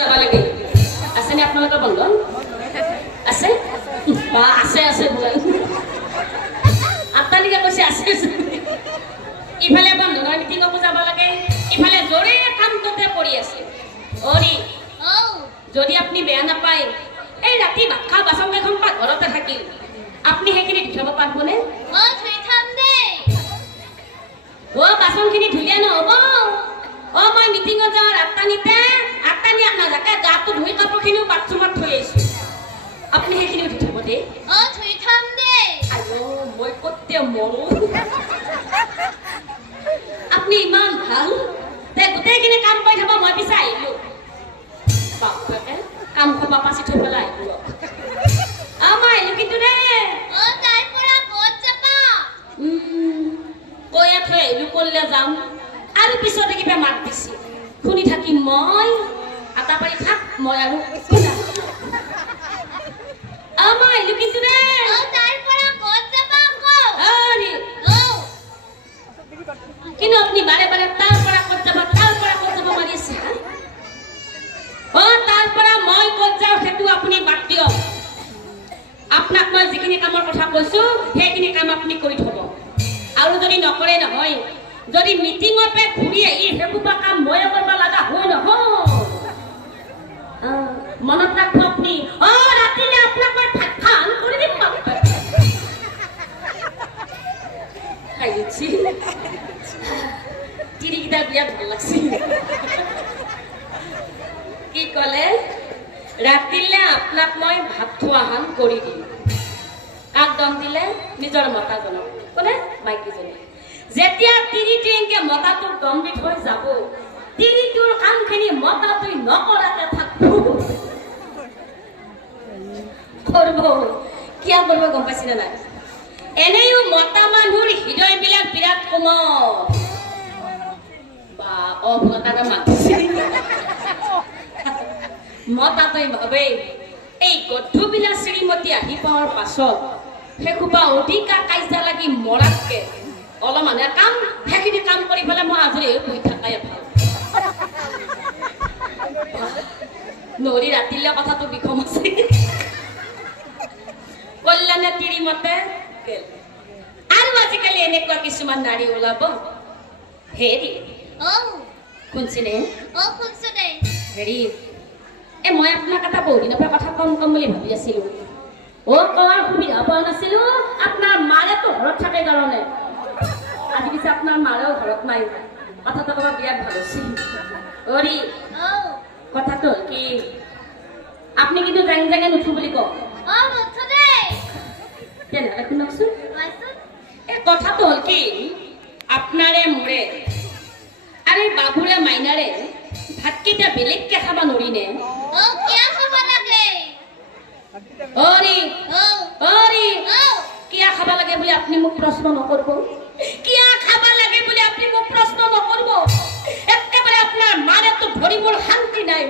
যাব লাগে আছেনে আপোনালোকৰ বন্ধন আছে বা আছে আছে বোলে আপোনালোকে কৈছে আছে ইফালে বন্ধনৰ মিটিঙকো যাব লাগে ইফালে জোৰে কামটোতে কৰি আছে অৰি যদি আপুনি বেয়া নাপায় এই ৰাতি ভাত খোৱা বাচন কেইখন পাকঘৰতে থাকিল আপুনি সেইখিনি ধুই থব পাৰিবনে বাচনখিনি ধুলে নহ'ব মই মিটিঙত যাওঁ আঠটানিতে নাযাকে গাটো ধুই কাপোৰখিনিও বাথৰুমত থৈ আহিছোঁ আপুনি সেইখিনি ধুই থব দেই মই কতে মৰো আপুনি ইমান ভাল গোটেইখিনি কাম কৰি থব মই পিছে আহিলো বাপকে কাম খোপা পাচি থৈ পেলাই আহিলো মই আহিলো কিন্তু ৰে কৈ থৈ আহিলো কলে যাম আৰু পিছতে কিবা মাত দিছে শুনি থাকিম মই আটা পাৰি থাক মই আৰু মই আহিলো কিন্তু ৰে কিন্তু আপনি বারে বারে তারপরা কত যাব মারি আছে তারপরা মই কত যাও সেটু আপনি বাদ দিও আপনাক মই যিখিনি কামৰ কথা কৈছো সেইখিনি কাম আপনি কৰি থব আৰু যদি নকৰে নহয় যদি মিটিংৰ পে ঘুৰি আহি হেকুবা কাম মই কৰিব লাগা হয় নহয় মনত ৰাখব আপনি ৰাতিলে আপোনাক মই ঠান কৰি দিম খাইছি তিৰিকিটা বিয়াত ভাল লাগছে কি কলে ৰাতিলে আপোনাক মই ভাত খোৱাহান কৰি দিম কাক দম দিলে নিজৰ মতাজনক কোনে মাইকীজনী যেতিয়া তিৰিটো এনেকে মতাটোক দম দি থৈ যাব তিৰিটোৰ কামখিনি মতাটোই নকৰাকে থাকিব কৰিব কিয় কৰিব গম পাইছিলে নাই এনেও মতা মানুহৰ হৃদয়বিলাক বিৰাট কোমল বা অভলতাটা মাতিছে মতাটোই ভাবে এই গধুবিলা শ্ৰীমতী আহি পোৱাৰ পাছত সেইসোপা অধিকা কাইজা লাগি মৰাতকে অলপমানে কাম সেইখিনি কাম কৰি পেলাই মই আজৰি হৈ বহি থাকাই ভাল নৰি ৰাতিলে কথাটো বিষম আছে কল্যাণে তিৰিমতে আৰু আজিকালি এনেকুৱা কিছুমান নাৰী ওলাব হেৰি শুনছিলে হেৰি মই আপোনাক এটা বহু দিনৰ পৰা কথা কম বুলি ভাবি আছিলো কোৱাৰ সুবিধা পোৱা নাছিলো আপোনাৰ মাৰেতো ঘৰত থাকে কাৰণে আজি পিছে আপোনাৰ মাৰেও ঘৰত নাই কথাটো ক'ব বিৰাট ভাল হৈছিল অৰি কথাটো হ'ল কি আপুনি কিন্তু জাঙি জাঙে নুঠো বুলি কওক তেনেহ'লে শুনকচোন এই কথাটো হ'ল কি আপনাৰে মোৰে আৰু বাবুৰে মাইনাৰে ভাতকেইটা বেলেগকে খাব নোৱাৰিনে কিয় খাব লাগে বুলি আপুনি মোক প্ৰশ্ন নকৰিব কিয় খাব লাগে বুলি আপুনি মোক প্ৰশ্ন নকৰিব একেবাৰে আপোনাৰ মাৰেতো ধৰিবৰ শান্তি নাই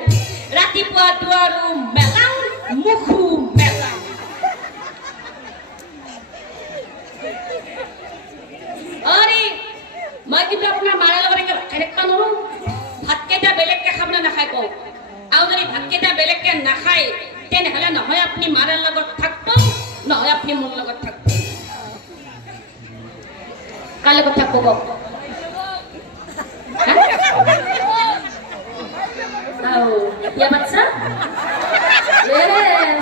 ৰাতিপুৱা দুৱাৰো মেলাং মুখো মেলাং মই কিন্তু আপোনাৰ মাৰাৰ লগত খাইবা নোৱাৰো ভাতকেইটা বেলেগকে খাব নাখায় কওঁ আৰু যদি ভাতকেইটা বেলেগকে নাখায় তেনেহ'লে নহয় আপুনি মাৰাৰ লগত থাকিব নহয় আপুনি মোৰ লগত থাকিব কাৰ লগত থাকিব কওক এতিয়া বাচ্চা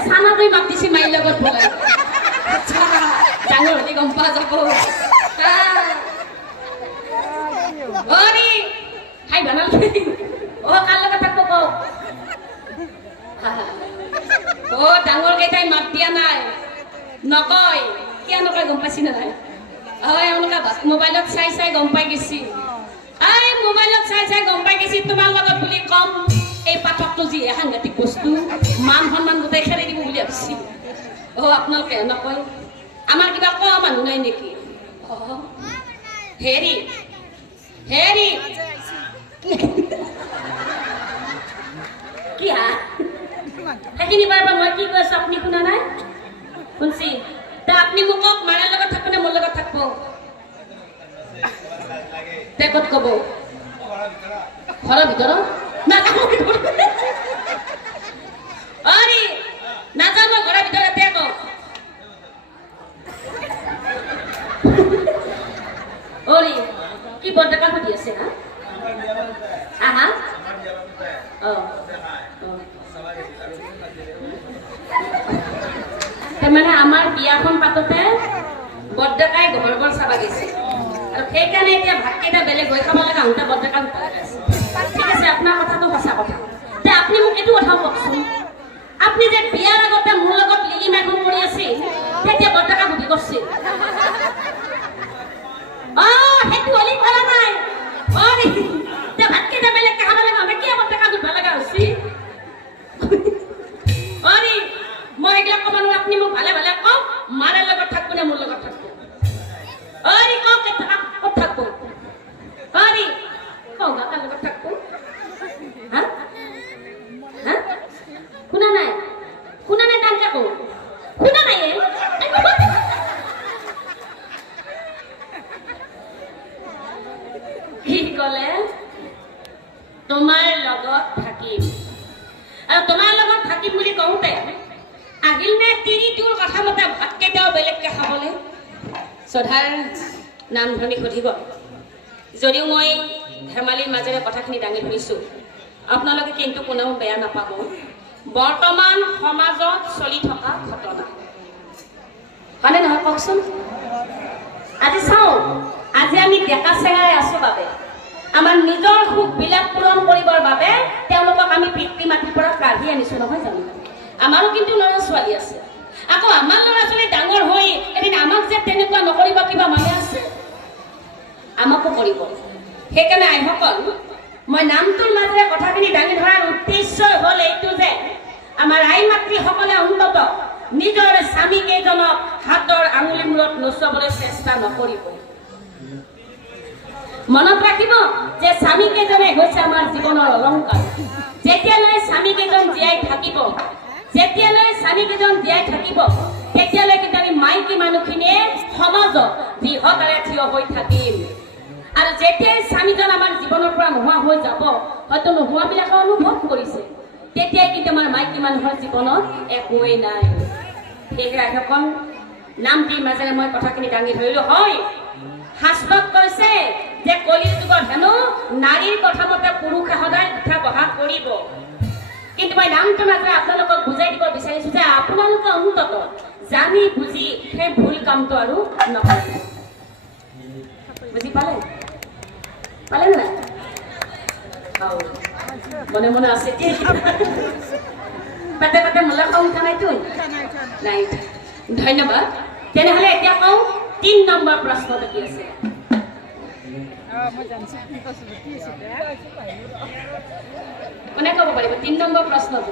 চানা তই মাতিছি মাইৰ লগত বোলে ডাঙৰ হ'লে গম পোৱা যাব খাই ভাল কাৰ লগত থাকিব কওক ডাঙৰ কেইটাই মাত দিয়া নাই নকয় কিয় নকয় গম পাইছি নে নাই এওঁলোকে মোবাইলত চাই চাই গম পাই গেছি মোবাইলত চাই চাই গম পাই গেছি তোমাৰ লগত বুলি কম এই পাঠকটো যিহে সাংঘাতিক বস্তু মান সন্মান গোটেই খেলি দিব বুলি ভাবিছি আপোনালোকে নকয় আমাৰ কিবা কোৱা মানুহ নাই নেকি হেৰি হেৰি কি সেইখিনি বাৰবাৰ মই কি কৈছো আপুনি শুনা নাই শুনছি আপনি মোক মাৰাৰ লগত থাকব নে মোৰ লগত থাকব ক'ত ক'ব ঘৰৰ ভিতৰত মানে আমাৰ বিয়াখন পাতোতে বৰডেকাই ঘৰ চাবা গৈছে আৰু সেইকাৰণে এতিয়া ভাতকেইটা বেলেগ হৈ খাব লগা আহোঁতে বৰডেকা ঠিক আছে আপোনাৰ কথাটো সঁচা কথা যে আপুনি মোক এইটো কথা কওকচোন আপুনি যে বিয়াৰ আগতে মোৰ লগত লিলি মাইখন কৰি আছিল তেতিয়া বৰডেকা ভুগি কৰিছিল সেইটো হলি কৰা নাই ভাতকেইটা বেলেগ খাব লগা হওঁতে কিয় বৰডেকা ঘুৰিব লগা হৈছি মই এইবিলাক ক'ব নোৱাৰো আপুনি মোক ভালে ভালে কওক মাৰে লগত থাকব নে মোৰ লগত থাকব কওক ক'ত থাকব কওক তাৰ লগত থাকব শুনা নাই টানকে কওঁ শুনা নাই কি ক'লে তোমাৰ লগত থাকিম আৰু তোমাৰ লগত থাকিম বুলি কওঁতে আহিল নে তিৰিটোৰ কথা মতে ভাতকেইটাও বেলেগকে খাবলৈ শ্ৰদ্ধাৰ নামধনী সুধিব যদিও মই ধেমালিৰ মাজেৰে কথাখিনি দাঙি ধৰিছোঁ আপোনালোকে কিন্তু কোনেও বেয়া নাপাব বৰ্তমান সমাজত চলি থকা ঘটনা হয়নে নহয় কওকচোন আজি চাওঁ আজি আমি ডেকা চেঙাৰে আছোঁ বাবে আমাৰ নিজৰ সুখবিলাক পূৰণ কৰিবৰ বাবে তেওঁলোকক আমি পিতৃ মাতৃৰ পৰা কাঢ়ি আনিছোঁ নহয় জানো আমাৰো কিন্তু ল'ৰা ছোৱালী আছে আকৌ আমাৰ ল'ৰা ছোৱালী ডাঙৰ হৈ এদিন আমাক যে তেনেকুৱা নকৰিব কিবা মানে আছে আমাকো কৰিব সেইকাৰণে আইসকল মই নামটোৰ মাজেৰে কথাখিনি দাঙি ধৰাৰ উদ্দেশ্য হ'ল এইটো যে আমাৰ আই মাতৃসকলে অন্তত নিজৰ স্বামী কেইজনক হাতৰ আঙুলি মূৰত নচুৱাবলৈ চেষ্টা নকৰিব মনত ৰাখিব যে স্বামী কেইজনে হৈছে আমাৰ জীৱনৰ অলংকাৰ যেতিয়ালৈ স্বামী কেইজন জীয়াই থাকিব তেতিয়ালৈ কিন্তু আমি মাইকী মানুহখিনিয়ে সমাজত বৃহৎৰে থিয় হৈ থাকিম আৰু যেতিয়াই স্বামীজন আমাৰ জীৱনৰ পৰা নোহোৱা হৈ যাব হয়তো নোহোৱাবিলাকে অনুভৱ কৰিছে তেতিয়াই কিন্তু আমাৰ মাইকী মানুহৰ জীৱনত একোৱেই নাই সেয়েহে আইসকল নামটিৰ মাজেৰে মই কথাখিনি দাঙি ধৰিলোঁ হয় শাস্ত্ৰত কৈছে যে কলিৰ যুগত হেনো নাৰীৰ কথা মতে পুৰুষে সদায় উঠা বহা কৰিব কিন্তু মই নামটোৰ মাজেৰে আপোনালোকক বুজাই দিব বিচাৰিছোঁ যে আপোনালোকে অন্তত জানি বুজি সেই ভুল কামটো আৰু নকৰিব বুজি পালে নাই মনে মনে আছে পেটে পেটে মোলা খাওঁ উঠা নাইতো নাই ধন্যবাদ তেনেহ'লে এতিয়া কওঁ 3 নম্বৰ প্ৰশ্নটো কি আছে কোনে ক'ব পাৰিব 3 নম্বৰ প্ৰশ্নটো